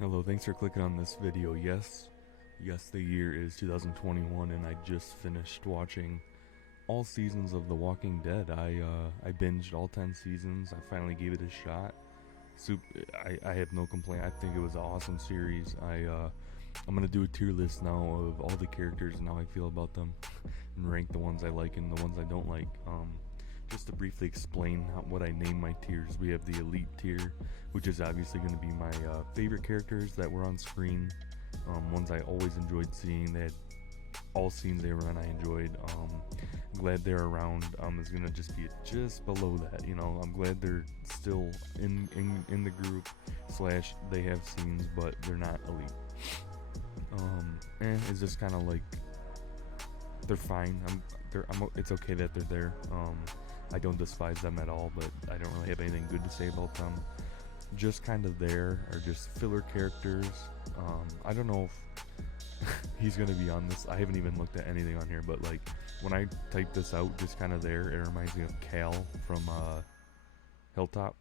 Hello, thanks for clicking on this video. Yes, the year is 2021 and I just finished watching all seasons of The Walking Dead. I binged all 10 seasons. I finally gave it a shot. I have no complaint. I think it was an awesome series. I'm gonna do a tier list now of all the characters and how I feel about them and rank the ones I like and the ones I don't like. Just to briefly explain what I name my tiers, we have the elite tier, which is obviously going to be my favorite characters that were on screen, ones I always enjoyed seeing. They had all scenes they were in I enjoyed. Glad they're around is going to just be just below that. I'm glad they're still in the group slash they have scenes, but they're not elite. It's just kind of like they're fine. It's okay that they're there. I don't despise them at all, but I don't really have anything good to say about them. Just kind of there are just filler characters. I don't know if he's gonna be on this. I haven't even looked at anything on here, but like when I type this out, just kind of there, it reminds me of Cal from Hilltop.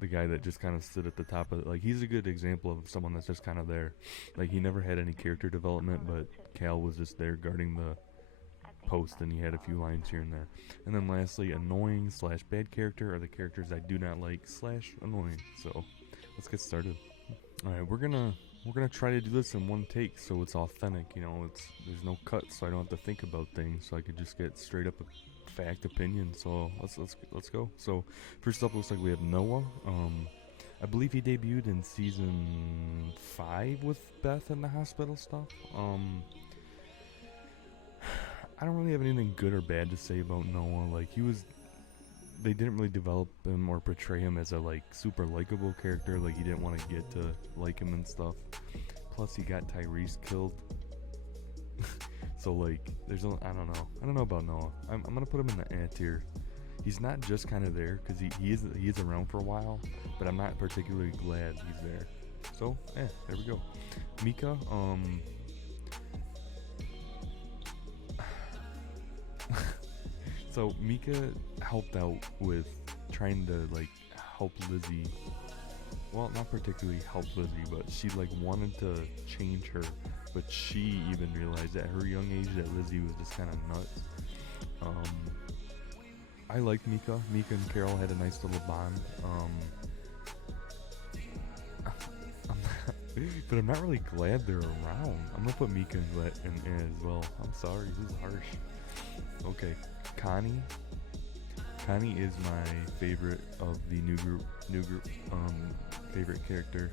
The guy that just kind of stood at the top of it. Like, he's a good example of someone that's just kind of there. Like, he never had any character development, but Cal was just there guarding the post, and he had a few lines here and there. And then lastly, annoying slash bad character are the characters I do not like slash annoying. So let's get started. Alright, we're gonna try to do this in one take so it's authentic. There's no cuts, so I don't have to think about things, so I could just get straight up a fact opinion. So let's go. So first up, looks like we have Noah. I believe he debuted in season 5 with Beth in the hospital stuff. I don't really have anything good or bad to say about Noah. Like, they didn't really develop him or portray him as a super likable character. Like, you didn't want to get to like him and stuff. Plus, he got Tyrese killed. So I don't know about Noah. I'm gonna put him in the tier. He's not just kind of there because he is around for a while, but I'm not particularly glad he's there. So there we go. Mika, So Mika helped out with trying to help Lizzie. Well, not particularly help Lizzie, but she wanted to change her, but she even realized at her young age that Lizzie was just kind of nuts. I like Mika. Mika and Carol had a nice little bond. But I'm not really glad they're around. I'm gonna put Mika in as well. I'm sorry, this is harsh. Okay. Connie is my favorite of the new group favorite character.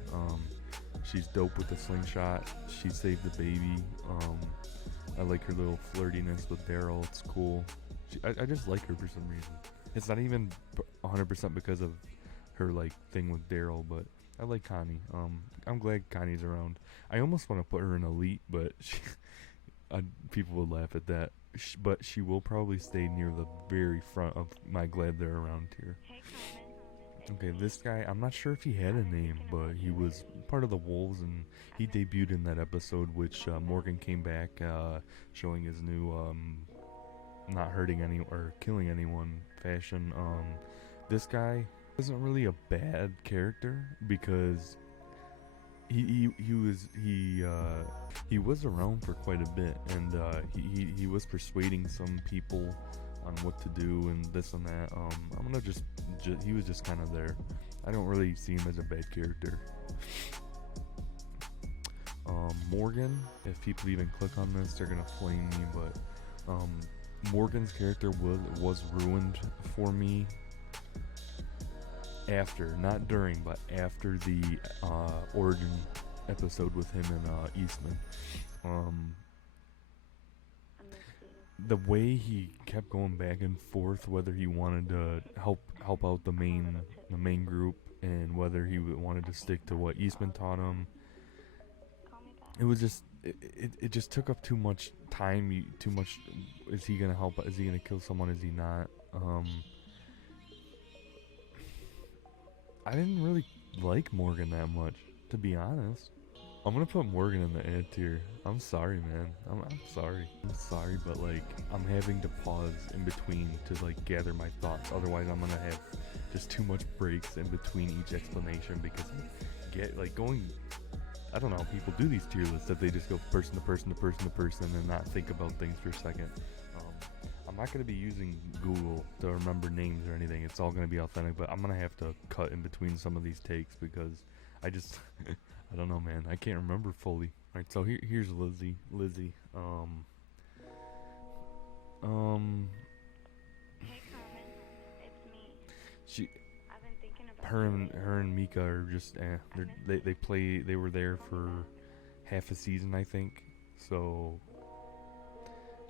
She's dope with the slingshot. She saved the baby. I like her little flirtiness with Daryl. It's cool. I just like her for some reason. It's not even 100% because of her thing with Daryl, but I like Connie. I'm glad Connie's around. I almost want to put her in elite, but people would laugh at that. But she will probably stay near the very front of my glad they're around tier. Okay, this guy, I'm not sure if he had a name, but he was part of the Wolves, and he debuted in that episode, which Morgan came back, showing his new not hurting anyone or killing anyone fashion. This guy isn't really a bad character because he was around for quite a bit, and he was persuading some people on what to do and this and that. I'm gonna just he was just kind of there. I don't really see him as a bad character. Morgan, if people even click on this, they're gonna flame me, but Morgan's character was ruined for me after, not during, but after the origin episode with him and Eastman. The way he kept going back and forth, whether he wanted to help out the main group and whether he wanted to stick to what Eastman taught him, it was just it just took up too much time. Too much. Is he gonna help? Is he gonna kill someone? Is he not? I didn't really like Morgan that much, to be honest. I'm gonna put Morgan in the A tier. I'm sorry, man. I'm sorry. I'm sorry, but I'm having to pause in between to gather my thoughts. Otherwise, I'm gonna have just too much breaks in between each explanation because going I don't know how people do these tier lists, that they just go person to person to person to person and not think about things for a second. Um, I'm not going to be using Google to remember names or anything. It's all going to be authentic, but I'm going to have to cut in between some of these takes because I just, I don't know, man. I can't remember fully. All right, so here's Lizzie. Um, Hey Carmen, it's me. she, I've been thinking about her you and lately. her and Mika are just, they play. They were there Call me for back. half a season, I think. So,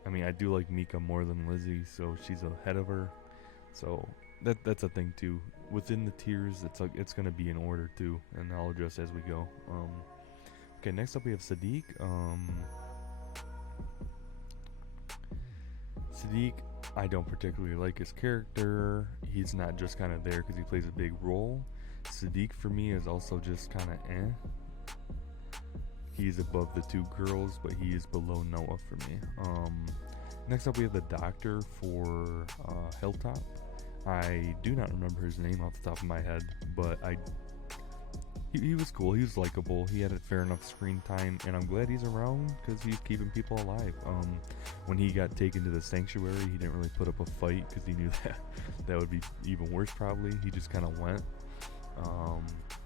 I mean, I do like Mika more than Lizzie, so she's ahead of her. So that's a thing too. Within the tiers, it's gonna be in order too, and I'll adjust as we go. Okay, next up we have Sadiq. Sadiq, I don't particularly like his character. He's not just kind of there because he plays a big role. Sadiq for me is also just kind of He's above the two girls, but he is below Noah for me. Next up we have the doctor for Hilltop. I do not remember his name off the top of my head, but he was cool. He was likable. He had a fair enough screen time, and I'm glad he's around because he's keeping people alive. When he got taken to the sanctuary, he didn't really put up a fight because he knew that would be even worse probably. He just kind of went.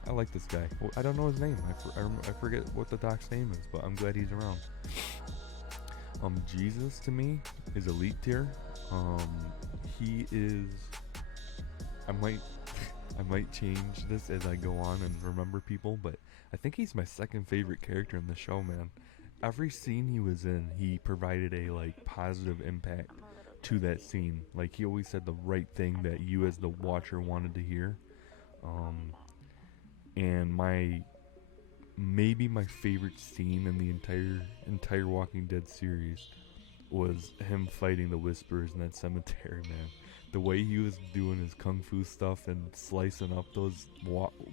I like this guy. Well, I don't know his name. I forget what the doc's name is, but I'm glad he's around. Jesus to me is elite tier. He is. I might change this as I go on and remember people, but I think he's my second favorite character in the show, man. Every scene he was in, he provided a like positive impact I'm a little to that tipsy. scene. Like he always said the right thing I that think you I'll as the see you watcher later. wanted to hear. Call me Um, back. and maybe my favorite scene in the entire Walking Dead series was him fighting the Whisperers in that cemetery, man. The way he was doing his kung fu stuff and slicing up those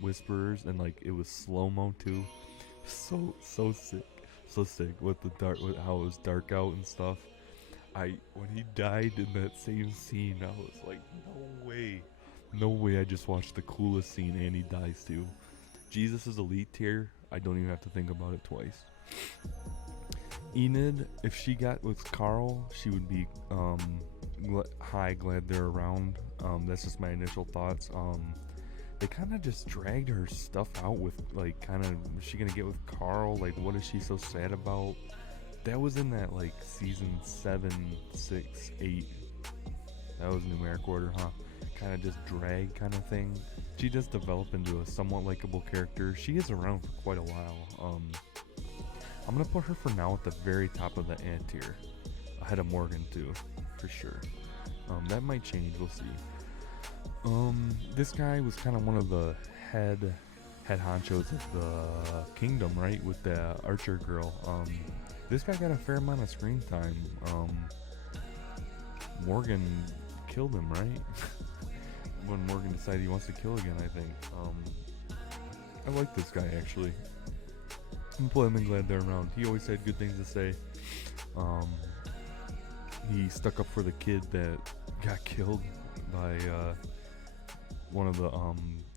Whisperers, and like it was slow mo too. So sick, so sick with the dark, with how it was dark out and stuff. When he died in that same scene, I was like, no way! I just watched the coolest scene, and he dies too. Jesus is elite tier. I don't even have to think about it twice. Enid, if she got with Carl, she would be glad they're around. That's just my initial thoughts. They kind of just dragged her stuff out with like kind of, is she gonna get with Carl? Like, what is she so sad about? That was in that like season 7, 6, 8. That was numeric order, huh? Kind of just drag kind of thing. She does develop into a somewhat likable character. She is around for quite a while. I'm gonna put her for now at the very top of the ant tier, ahead of Morgan too, for sure. That might change. We'll see. This guy was kind of one of the head honchos of the kingdom, right? With the archer girl. This guy got a fair amount of screen time. Morgan killed him, right? When Morgan decided he wants to kill again, I think. I like this guy actually. I'm playing glad they're around. He always had good things to say. He stuck up for the kid that got killed by one of the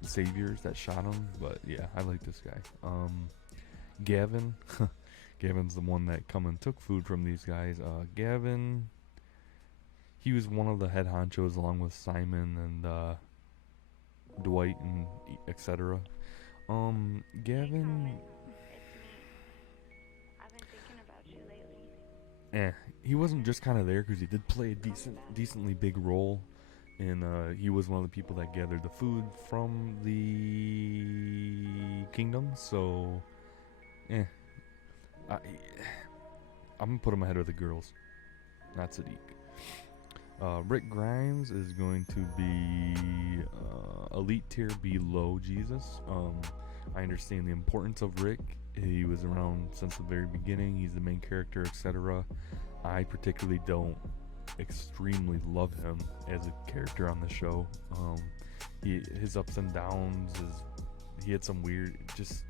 saviors that shot him. But yeah, I like this guy. Gavin, Gavin's the one that come and took food from these guys. Gavin, he was one of the head honchos along with Simon and Dwight and etc. Hey Gavin, Carmen, it's me. I've been thinking about you lately. he wasn't just kind of there because he did play a decently big role, and he was one of the people that gathered the food from the kingdom. So, eh, I, I'm gonna put him ahead of the girls, not Sadiq. Rick Grimes is going to be elite tier below Jesus. I understand the importance of Rick. He was around since the very beginning. He's the main character, etc. I particularly don't extremely love him as a character on the show. His ups and downs, he had some weird, just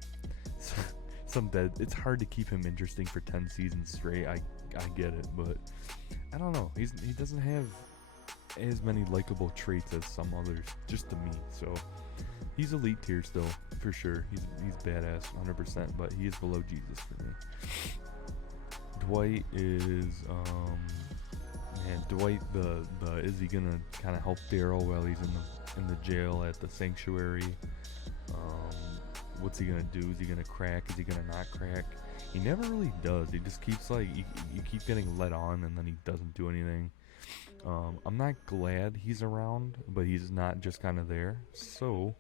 some dead. It's hard to keep him interesting for 10 seasons straight. I get it, but I don't know. He doesn't have as many likable traits as some others, just to me. So He's elite tier still, for sure. He's badass, 100%, but he is below Jesus for me. Dwight is, man, Dwight, the is he gonna kind of help Daryl while he's in the jail at the sanctuary? What's he gonna do? Is he gonna crack? Is he gonna not crack? He never really does. He just keeps like you keep getting led on, and then he doesn't do anything. I'm not glad he's around, but he's not just kind of there. So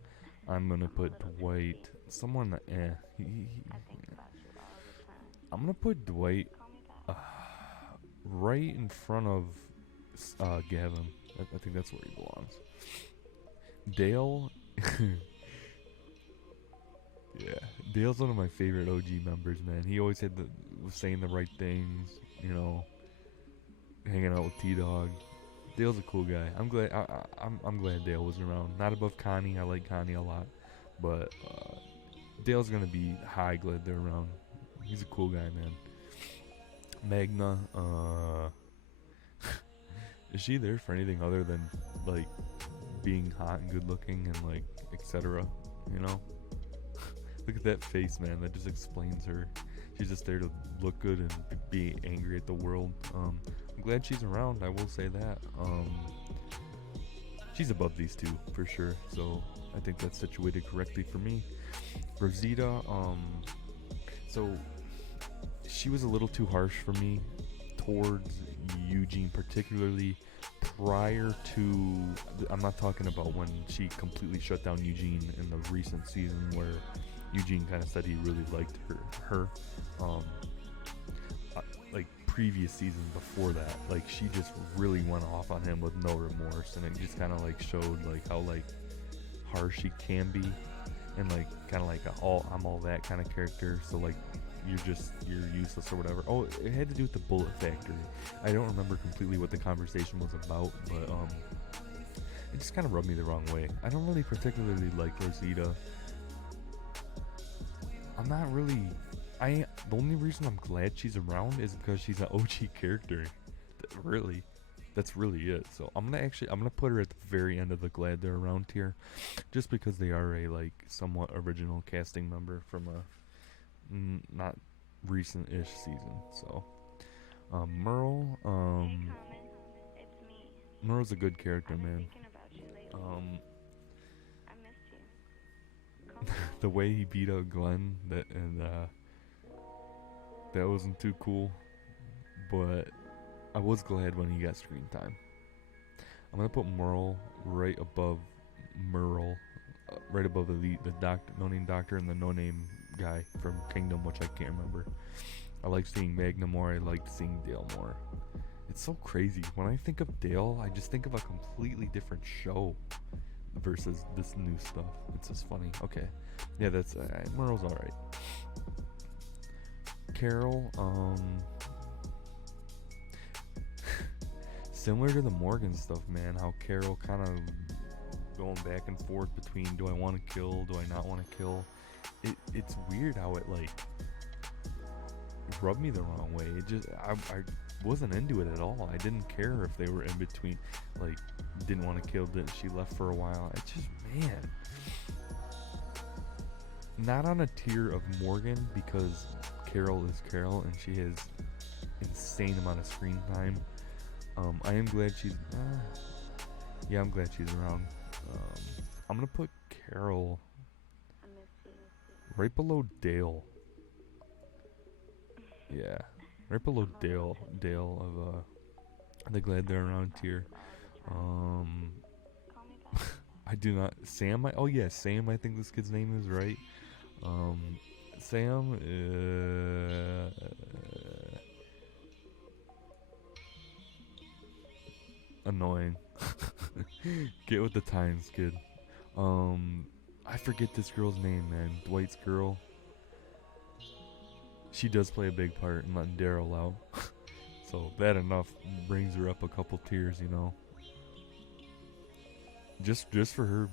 I'm gonna put Dwight someone that I'm gonna put Dwight right in front of Gavin. I think that's where he belongs. Dale. Yeah, Dale's one of my favorite OG members, man. He always was saying the right things, you know, hanging out with T-Dog. Dale's a cool guy. I'm glad. I'm glad Dale was around. Not above Connie. I like Connie a lot, but Dale's gonna be high. Glad they're around. He's a cool guy, man. Magna. Is she there for anything other than like being hot and good looking and like etc.? You know. Look at that face, man. That just explains her. She's just there to look good and be angry at the world. I'm glad she's around. I will say that. She's above these two for sure. So I think that's situated correctly for me. Rosita. So she was a little too harsh for me towards Eugene, particularly prior to. I'm not talking about when she completely shut down Eugene in the recent season where Eugene kind of said he really liked her. Like previous season before that, like she just really went off on him with no remorse, and it just kind of like showed like how like harsh she can be, and like kind of like I'm all that kind of character. So like you're useless or whatever. Oh, it had to do with the Bullet Factory. I don't remember completely what the conversation was about, but it just kind of rubbed me the wrong way. I don't really particularly like Rosita. I'm not really. The only reason I'm glad she's around is because she's an OG character. That's really it. So I'm gonna put her at the very end of the glad they're around tier, just because they are a like somewhat original casting member from a not recent-ish season. So Merle, Merle's a good character, man. The way he beat up Glenn, that wasn't too cool, but I was glad when he got screen time. I'm gonna put Merle right above the doctor, no-name doctor, and the no-name guy from Kingdom, which I can't remember. I like seeing Magna more. I liked seeing Dale more. It's so crazy. When I think of Dale, I just think of a completely different show versus this new stuff. It's just funny. Okay, yeah, that's Merle's all right. Carol, similar to the Morgan stuff, man. How Carol kind of going back and forth between do I want to kill, do I not want to kill. It's weird how it like rubbed me the wrong way. It just I wasn't into it at all. I didn't care if they were in between, like didn't want to kill, she left for a while. It's just, man, not on a tier of Morgan, because Carol is Carol and she has insane amount of screen time. I am glad she's I'm glad she's around. I'm gonna put Carol right below Dale. Yeah, right below Dale of the glad they're around tier. I do not. Sam. Sam. I think this kid's name is right. Sam. Annoying. Get with the times, kid. I forget this girl's name, man. Dwight's girl. She does play a big part in letting Daryl out. So that enough brings her up a couple tiers, you know. Just for her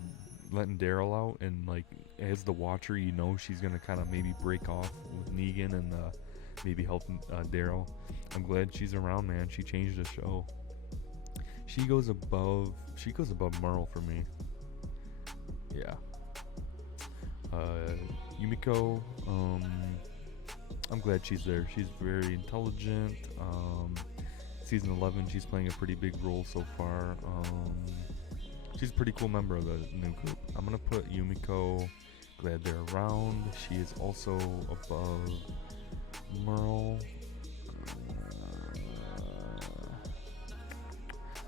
letting Daryl out, and like as the watcher, you know she's gonna kind of maybe break off with Negan and maybe help Daryl. I'm glad she's around, man. She changed the show. She goes above Merle for me. Yeah. Yumiko, I'm glad she's there. She's very intelligent. Season 11, she's playing a pretty big role so far. She's a pretty cool member of the new group. I'm gonna put Yumiko. Glad they're around. She is also above Merle.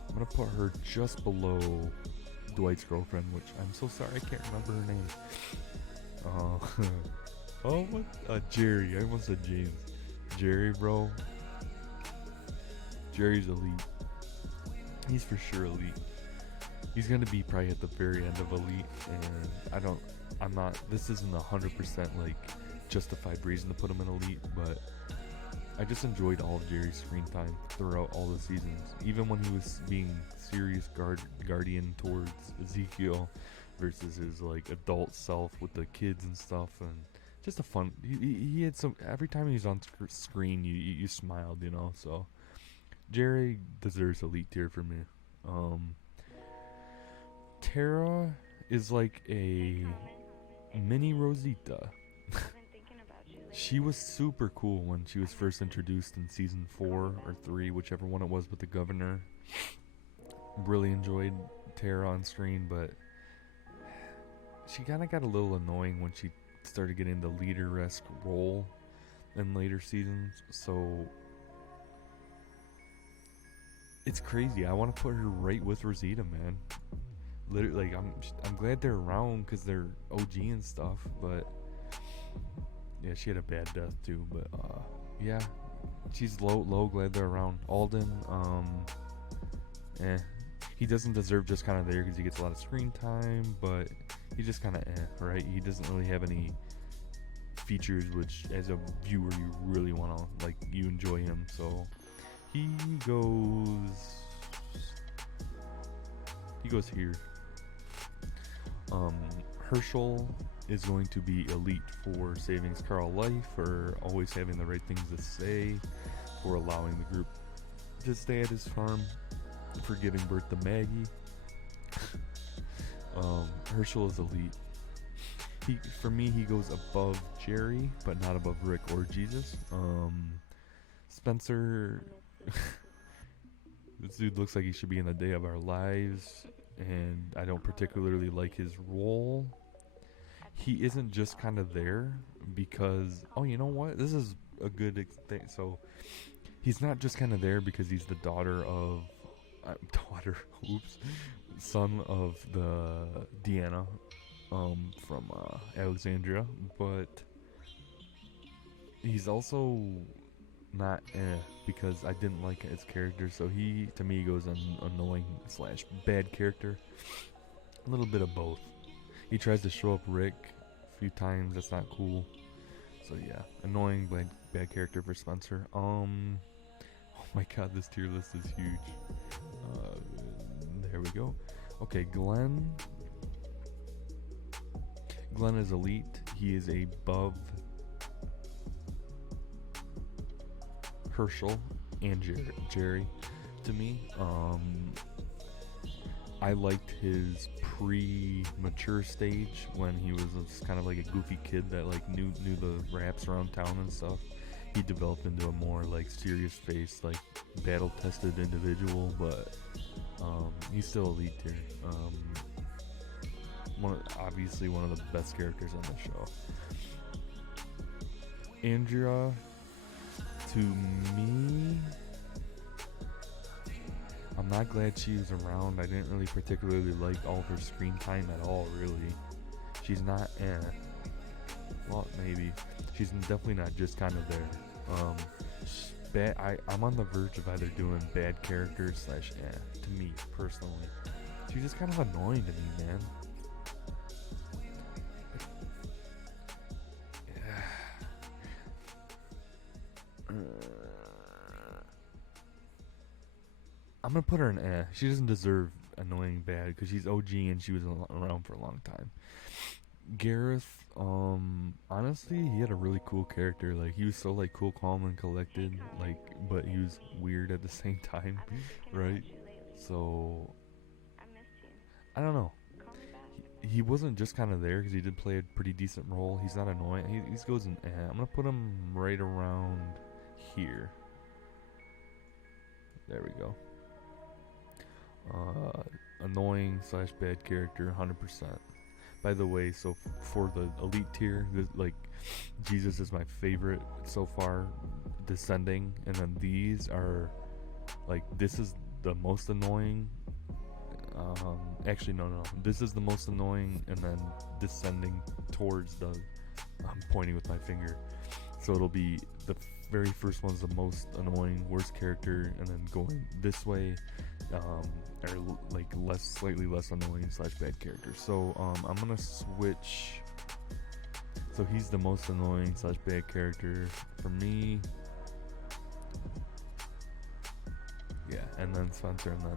I'm gonna put her just below Dwight's girlfriend, which I'm so sorry I can't remember her name. Oh, what? Jerry. I almost said James. Jerry, bro. Jerry's elite. He's for sure elite. He's gonna be probably at the very end of elite, and this isn't 100% like justified reason to put him in elite, but I just enjoyed all of Jerry's screen time throughout all the seasons. Even when he was being serious guardian towards Ezekiel versus his like adult self with the kids and stuff, and just a fun. He had some every time he was on screen, you smiled, you know. So Jerry deserves elite tier for me. Tara is like a mini Rosita. She was super cool when she was first introduced in season 4 or 3, whichever one it was with the governor. Really enjoyed Tara on screen, but she kind of got a little annoying when she started getting the leader-esque role in later seasons. So it's crazy. I want to put her right with Rosita, man. Literally, like, I'm glad they're around because they're OG and stuff, but yeah, she had a bad death too. But yeah, she's low. Glad they're around. Alden, he doesn't deserve just kind of there because he gets a lot of screen time, but he's just kind of right. He doesn't really have any features which, as a viewer, you really want to like. You enjoy him, so he goes here. Herschel is going to be elite for saving Carl life, for always having the right things to say, for allowing the group to stay at his farm, for giving birth to Maggie. Herschel is elite. For me, he goes above Jerry, but not above Rick or Jesus. Spencer, this dude looks like he should be in the Day of Our Lives, and I don't particularly like his role. He isn't just kind of there because, oh, you know what? This is a good thing. So he's not just kind of there because he's the son of the Deanna from Alexandria, but he's also not because I didn't like his character, so he to me goes annoying / bad character, a little bit of both. He tries to show up Rick a few times, that's not cool. So yeah, annoying bad character for Spencer. Oh my god, this tier list is huge. There we go. Okay, Glenn is elite. He is above Herschel and Jerry to me. I liked his pre-mature stage when he was kind of like a goofy kid that like knew the raps around town and stuff. He developed into a more like serious face, like battle-tested individual, but he's still elite here. Obviously one of the best characters on the show. Andrea, to me, I'm not glad she was around. I didn't really particularly like all of her screen time at all, really. She's not well, maybe. She's definitely not just kind of there. I'm on the verge of either doing bad characters / to me, personally. She's just kind of annoying to me, man. I'm gonna put her in She doesn't deserve annoying bad because she's OG and she was around for a long time. Gareth, honestly, he had a really cool character. Like, he was so like cool, calm, and collected. Like, but he was weird at the same time, right? So I don't know. he wasn't just kind of there because he did play a pretty decent role. He's not annoying. He goes in. I'm gonna put him right around here. There we go. Annoying slash bad character, 100%. By the way, so for the elite tier, like Jesus is my favorite so far, descending, and then these are like this is the most annoying. Actually, no. This is the most annoying, and then descending towards the. I'm pointing with my finger, so it'll be the very first one's the most annoying, worst character, and then going this way, are like slightly less annoying slash bad character. So I'm gonna switch. So he's the most annoying slash bad character for me. Yeah, and then Spencer, and then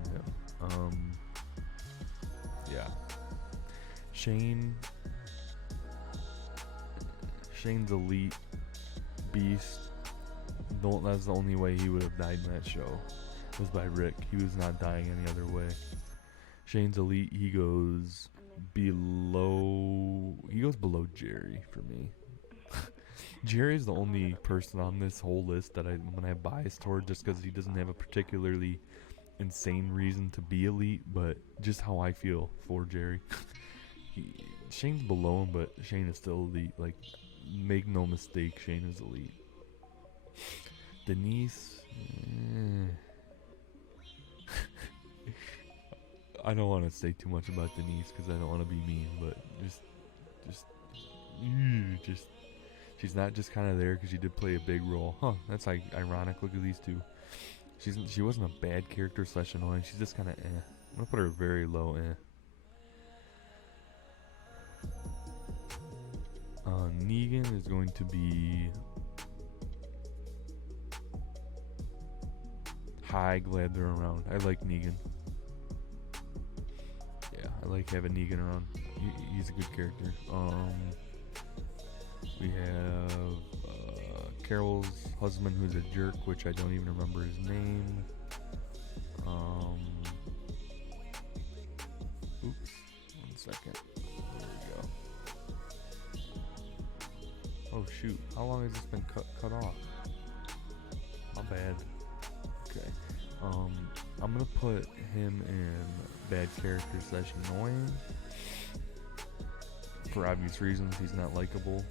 him. Yeah. Shane's elite beast. That's the only way he would have died in that show. Was by Rick. He was not dying any other way. Shane's elite. He goes below Jerry for me. Jerry's the only person on this whole list that I'm gonna have bias toward, just because he doesn't have a particularly insane reason to be elite, but just how I feel for Jerry. Shane's below him, but Shane is still elite. Like, make no mistake, Shane is elite. Denise, I don't want to say too much about Denise because I don't want to be mean, but just she's not just kind of there because she did play a big role. Huh? That's like ironic. Look at these two. She wasn't a bad character slash annoying. She's just kind of I'm gonna put her very low. Negan is going to be high. Glad they're around. I like Negan. Yeah, I like having Negan around. He's a good character. We have Carol's husband, who's a jerk, which I don't even remember his name. Oops, 1 second. There we go. Oh shoot! How long has this been cut off? How bad? Okay. I'm gonna put him in bad character slash annoying. For obvious reasons, he's not likable.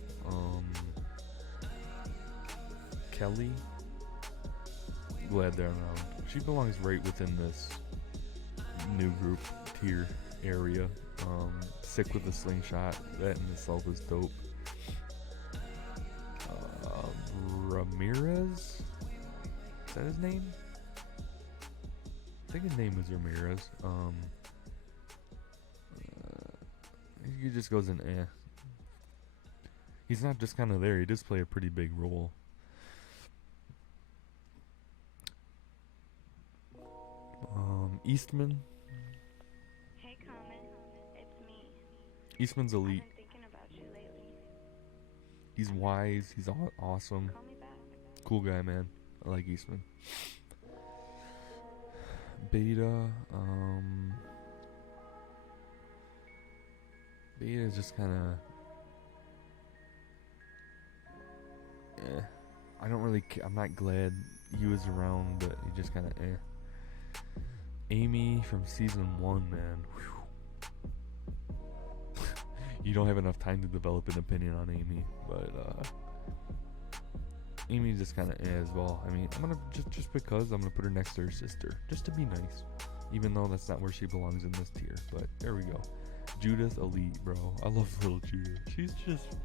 Kelly, glad they're around. She belongs right within this new group tier area. Sick with the slingshot, that in itself is dope. Ramirez, is that his name? I think his name is Ramirez. He just goes in He's not just kind of there, he does play a pretty big role. Eastman. Hey, Common. It's me. Eastman's elite. I've been thinking about you lately. He's wise, he's awesome. Call me back. Cool guy, man. I like Eastman. Beta, Beta is just kind of I don't really I'm not glad he was around, but he just kind of Amy from season 1, man. You don't have enough time to develop an opinion on Amy, but Amy just kind of as well. I mean, I'm gonna just because I'm gonna put her next to her sister, just to be nice, even though that's not where she belongs in this tier. But there we go. Judith elite, bro. I love little Judith. She's just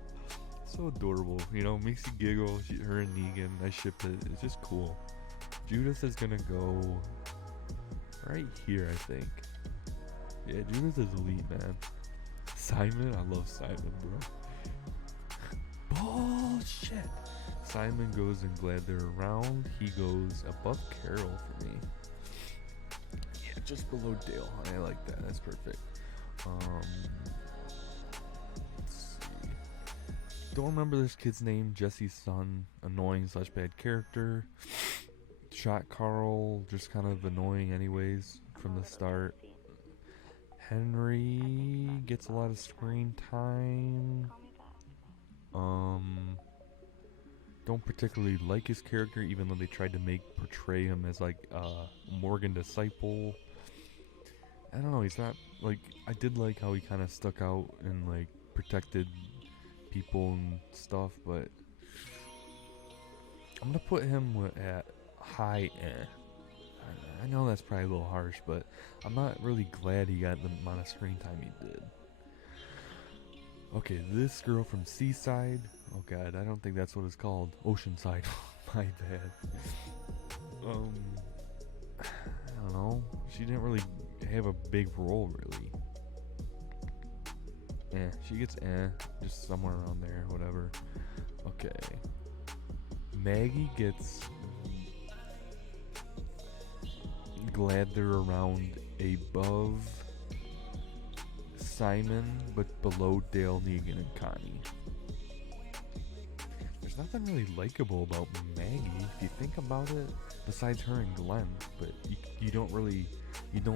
so adorable. You know, makes you giggle. Her and Negan, I ship it. It's just cool. Judith is gonna go right here, I think. Yeah, Judith is elite, man. Simon, I love Simon, bro. Bullshit. Simon goes and glad they're around. He goes above Carol for me. Yeah, just below Dale. I like that. That's perfect. Let's see. Don't remember this kid's name. Jesse's son. Annoying slash bad character. Shot Carl. Just kind of annoying anyways from the start. Henry gets a lot of screen time. Call me back. Don't particularly like his character, even though they tried to portray him as like Morgan disciple. I don't know. He's not like, I did like how he kind of stuck out and like protected people and stuff, but I'm gonna put him at high eh. I know that's probably a little harsh, but I'm not really glad he got the amount of screen time he did. Okay, this girl from Seaside. Oh god, I don't think that's what it's called. Oceanside. My bad. I don't know. She didn't really have a big role, really. She gets just somewhere around there, whatever. Okay. Maggie gets glad they're around above Simon, but below Dale, Negan, and Connie. There's nothing really likable about Maggie, if you think about it, besides her and Glenn. But you don't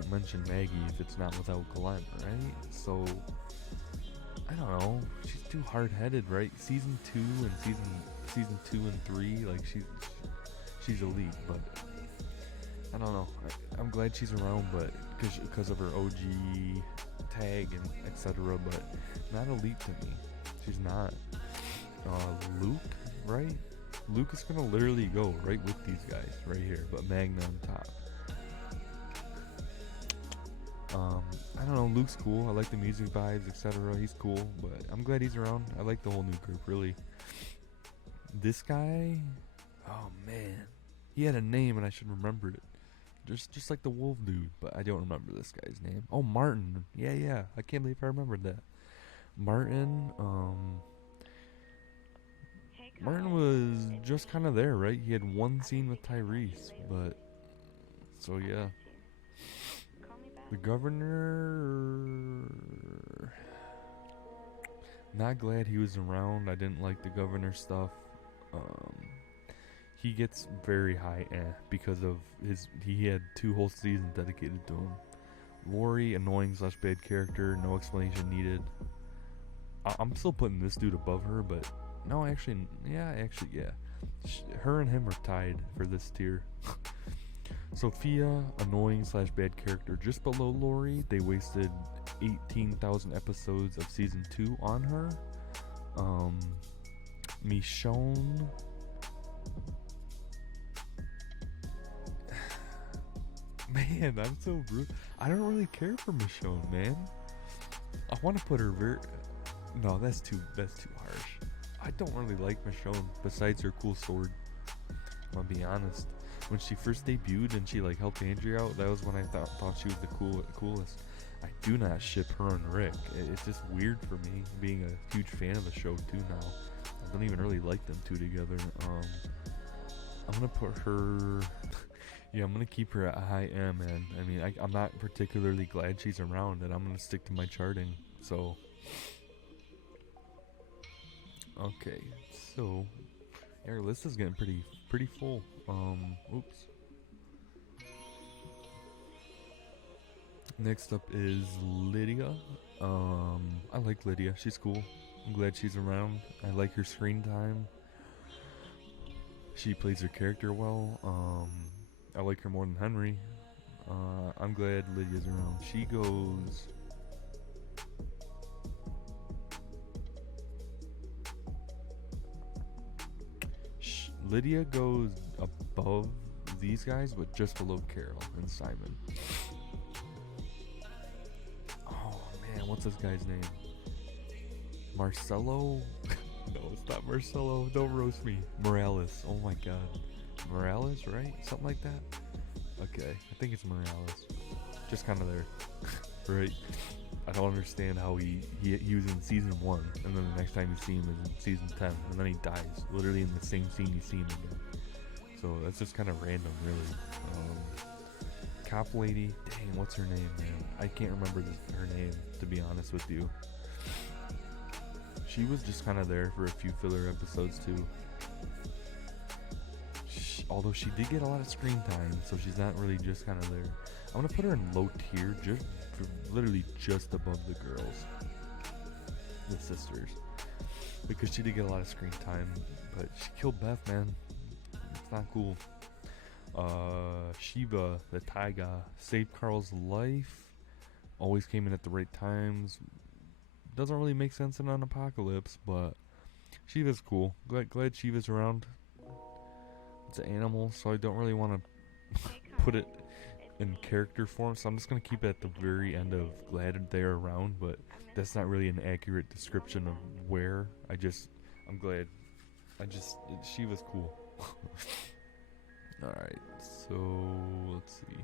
mention Maggie if it's not without Glenn, right? So I don't know. She's too hard-headed, right? Season 2 and season 2 and 3, like she's elite, but I don't know. I'm glad she's around, but because of her OG tag and etc. But not elite to me. She's not. Luke, right? Luke is gonna literally go right with these guys right here, but Magna on top. I don't know. Luke's cool. I like the music vibes, etc. He's cool, but I'm glad he's around. I like the whole new group, really. This guy, oh man, he had a name and I should remember it. Just like the wolf dude, but I don't remember this guy's name. Oh, Martin. Yeah. I can't believe I remembered that. Martin. Hey, Martin was just kind of there, right? He had one scene with Tyrese, but so yeah. Call me back. The governor. Not glad he was around. I didn't like the governor stuff. He gets very high because of he had 2 whole seasons dedicated to him. Lori, annoying / bad character, no explanation needed. I'm still putting this dude above her, but no, actually, yeah. Her and him are tied for this tier. Sophia, annoying / bad character, just below Lori. They wasted 18,000 episodes of season 2 on her. Michonne. Man, I'm so rude. I don't really care for Michonne, man. I want to put her No, that's too harsh. I don't really like Michonne, besides her cool sword. I'll be honest. When she first debuted and she like helped Andrea out, that was when I thought she was the coolest. I do not ship her and Rick. It's just weird for me, being a huge fan of the show too now. I don't even really like them two together. I'm gonna put her. Yeah, I'm gonna keep her at high M, man. I mean, I'm not particularly glad she's around, and I'm gonna stick to my charting. So, okay, so our list is getting pretty full. Oops. Next up is Lydia. I like Lydia. She's cool. I'm glad she's around. I like her screen time. She plays her character well. I like her more than Henry. I'm glad Lydia's around. She goes. Lydia goes above these guys, but just below Carol and Simon. Oh man, what's this guy's name? Marcelo? No, it's not Marcelo. Don't roast me. Morales. Oh my god. Morales, right? Something like that? Okay, I think it's Morales. Just kind of there. Right? I don't understand how he was in season 1, and then the next time you see him is in season 10, and then he dies. Literally in the same scene you see him again. So that's just kind of random, really. Cop lady. Dang, what's her name, man? I can't remember her name, to be honest with you. She was just kind of there for a few filler episodes, too. Although she did get a lot of screen time, so she's not really just kind of there. I'm going to put her in low tier just literally just above the girls, the sisters, because she did get a lot of screen time, but she killed Beth, man. It's not cool. Shiva, the Taiga, saved Carl's life. Always came in at the right times. Doesn't really make sense in an apocalypse, but Shiva's cool. Glad Shiva's around. It's an animal, so I don't really want to put it in character form, so I'm just going to keep it at the very end of glad they're around, but that's not really an accurate description of where. I'm glad. Shiva's cool. Alright, so let's see.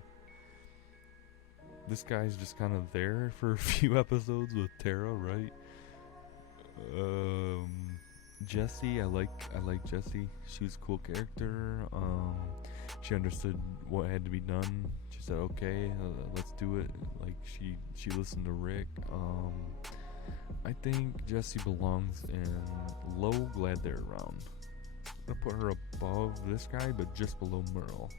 This guy's just kind of there for a few episodes with Tara, right? Jessie, I like Jessie. She was a cool character. She understood what had to be done. She said, "Okay, let's do it." Like she listened to Rick. I think Jessie belongs in low. Glad they're around. I'm gonna put her above this guy, but just below Merle.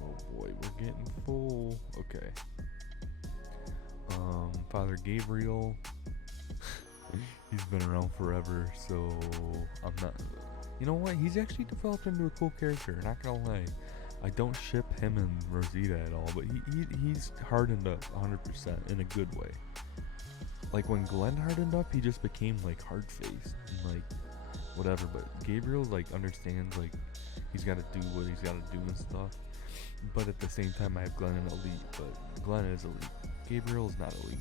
Oh boy, we're getting full. Okay. Father Gabriel. He's been around forever, so I'm not. You know what? He's actually developed into a cool character. Not gonna lie, I don't ship him and Rosita at all, but he's hardened up 100% in a good way. Like when Glenn hardened up, he just became like hard faced and like whatever. But Gabriel like understands like he's got to do what he's got to do and stuff. But at the same time, I have Glenn and elite, but Glenn is elite. Gabriel is not elite.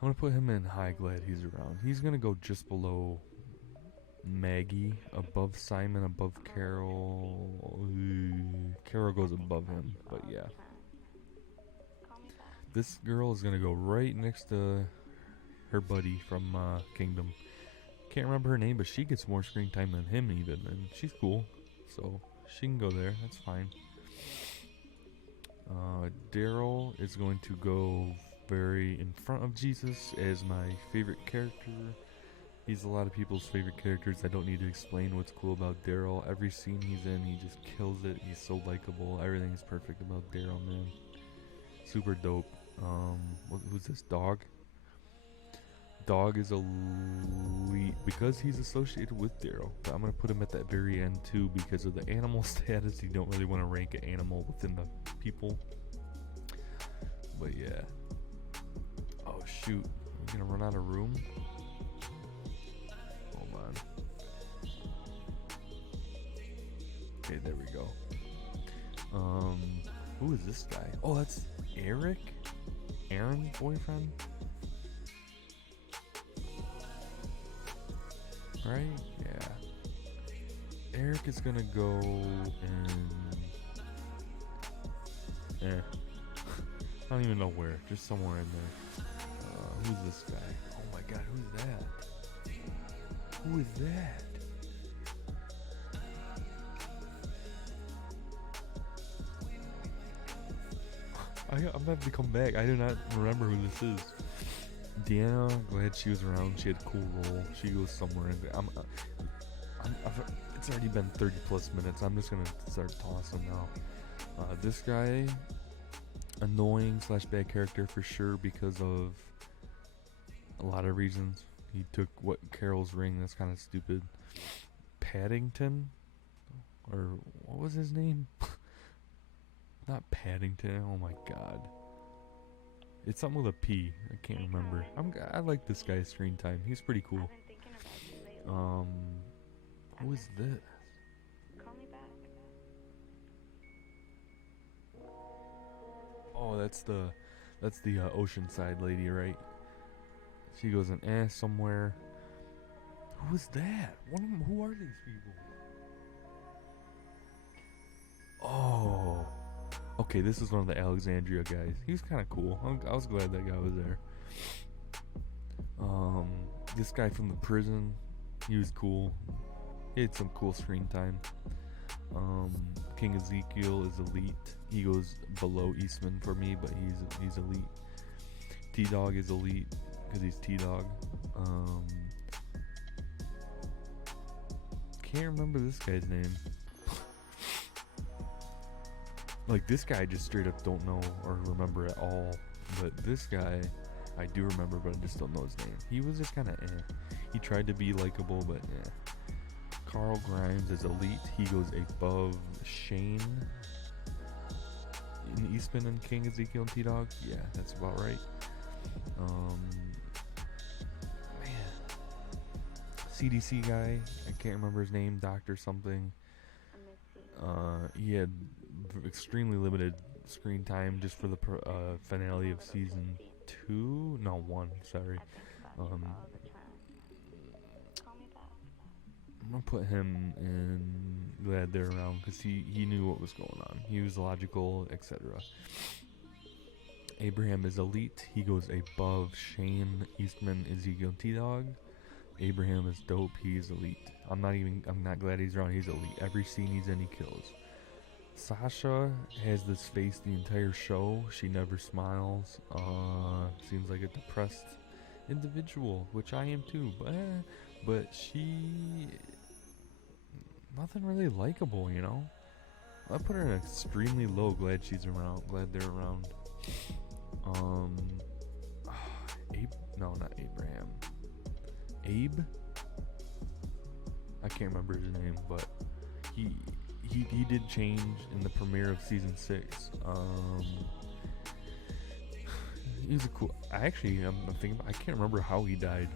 I'm gonna put him in high. Glad he's around. He's gonna go just below Maggie, above Simon, above Carol. Carol goes above him, but yeah. This girl is gonna go right next to her buddy from Kingdom. Can't remember her name, but she gets more screen time than him even, and she's cool, so she can go there. That's fine. Daryl is going to go very in front of Jesus as my favorite character. He's a lot of people's favorite characters. I don't need to explain what's cool about Daryl. Every scene he's in, he just kills it. He's so likable. Everything's perfect about Daryl, man. Super dope. Who's this? Dog? Dog is elite because he's associated with Daryl. But I'm going to put him at that very end too because of the animal status. You don't really want to rank an animal within the people. But yeah. Oh shoot. We're going to run out of room. Hold on. Okay, there we go. Who is this guy? Oh, that's Eric? Aaron's boyfriend? Right? Yeah. Eric is gonna go in... I don't even know where. Just somewhere in there. Who's this guy? Oh my god, who's that? Who is that? I'm gonna have to come back. I do not remember who this is. Deanna, glad she was around. She had a cool role. She goes somewhere in there. It's already been 30 plus minutes. I'm just gonna start tossing now. This guy, annoying / bad character for sure because of a lot of reasons. He took Carol's ring. That's kind of stupid. Paddington, or what was his name? Not Paddington. Oh my god. It's something with a P. I can't remember. I like this guy's screen time. He's pretty cool. Who is this? Call me back. Oh, that's the Oceanside lady, right? She goes in somewhere. Who is that? Who are these people? Oh. Okay, this is one of the Alexandria guys. He was kind of cool. I was glad that guy was there. This guy from the prison, he was cool. He had some cool screen time. King Ezekiel is elite. He goes below Eastman for me, but he's elite. T-Dog is elite because he's T-Dog. Can't remember this guy's name. Like this guy I just straight up don't know or remember at all. But this guy I do remember, but I just don't know his name. He was just kind of He tried to be likable, but Carl Grimes is elite. He goes above Shane in Eastman and King, Ezekiel and T-Dog. Yeah, that's about right. Man, CDC guy, I can't remember his name, Doctor something. He had extremely limited screen time just for the finale of season 2. No, 1. Sorry. I'm gonna put him in Glad They're Around because he knew what was going on. He was logical, etc. Abraham is elite. He goes above Shane, Eastman, Ezekiel, T-Dog. Abraham is dope. He's elite. I'm not glad he's around. He's elite. Every scene he's in, he kills. Sasha has this face the entire show. She never smiles. Seems like a depressed individual, which I am too. But she nothing really likable, you know. I put her in extremely low. Glad she's around. Glad they're around. No, not Abraham. Abe. I can't remember his name, but he did change in the premiere of season 6. He was a cool. I'm thinking. I can't remember how he died.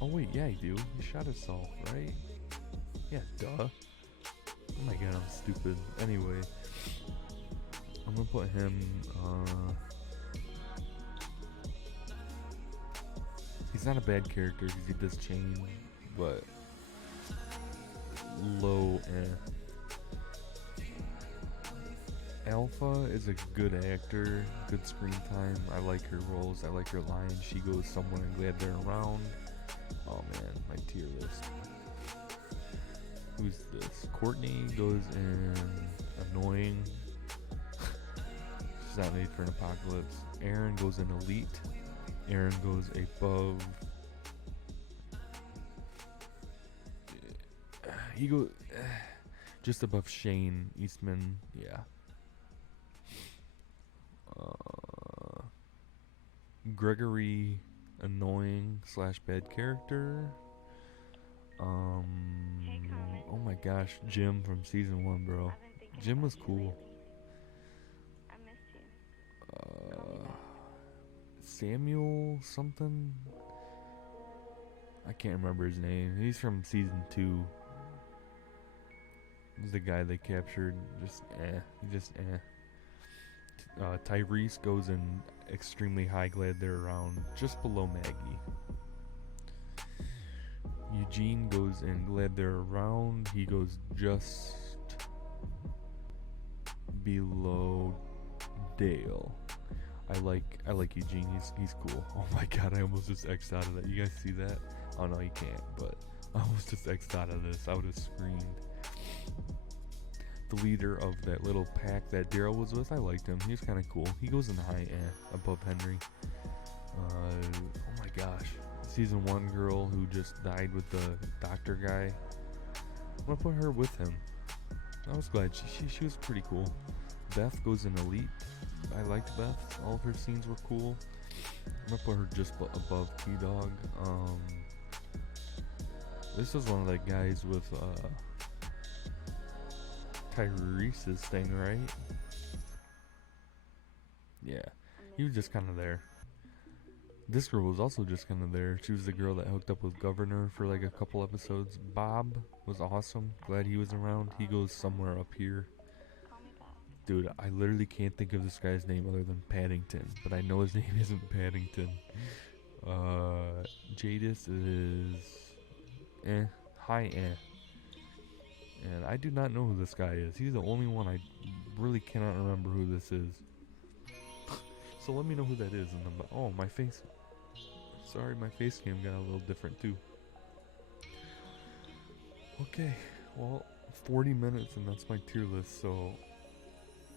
Oh wait, yeah, he do. He shot himself, right? Yeah, duh. Oh my god, I'm stupid. Anyway, I'm gonna put him. He's not a bad character because he does change, but low. Alpha is a good actor, good screen time. I like her roles. I like her lines. She goes somewhere and Glad They're Around. Oh man, my tier list. Who's this? Courtney goes in annoying. She's not made for an apocalypse. Aaron goes in elite. Aaron goes above. He goes just above Shane Eastman. Yeah. Gregory, annoying / bad character. Oh my gosh, Jim from season 1, bro. Jim was cool. I missed you. Samuel something. I can't remember his name. He's from season 2. He's the guy they captured. Tyrese goes in extremely high. Glad They're Around, just below Maggie. Eugene goes in Glad They're Around. He goes just below Dale. I like Eugene. He's cool. Oh my god, I almost just X'd out of that. You guys see that? Oh no, you can't. But I almost just X'd out of this. I would have screamed. The leader of that little pack that Daryl was with, I liked him. He was kind of cool. He goes in the high above Henry. Oh my gosh. Season 1 girl who just died with the doctor guy. I'm gonna put her with him. I was glad. She was pretty cool. Beth goes in elite. I liked Beth. All of her scenes were cool. I'm gonna put her just above T-Dog. This is one of the guys with Tyrese's thing, right? Yeah, he was just kind of there. This girl was also just kind of there. She was the girl that hooked up with Governor for like a couple episodes. Bob was awesome. Glad he was around. He goes somewhere up here. Dude, I literally can't think of this guy's name other than Paddington, but I know his name isn't Paddington. Jadis is high. And I do not know who this guy is. He's the only one I really cannot remember who this is. So let me know who that is. Oh, my face. Sorry, my face cam got a little different too. Okay, well, 40 minutes and that's my tier list. So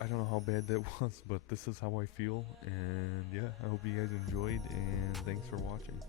I don't know how bad that was, but this is how I feel. And yeah, I hope you guys enjoyed and thanks for watching.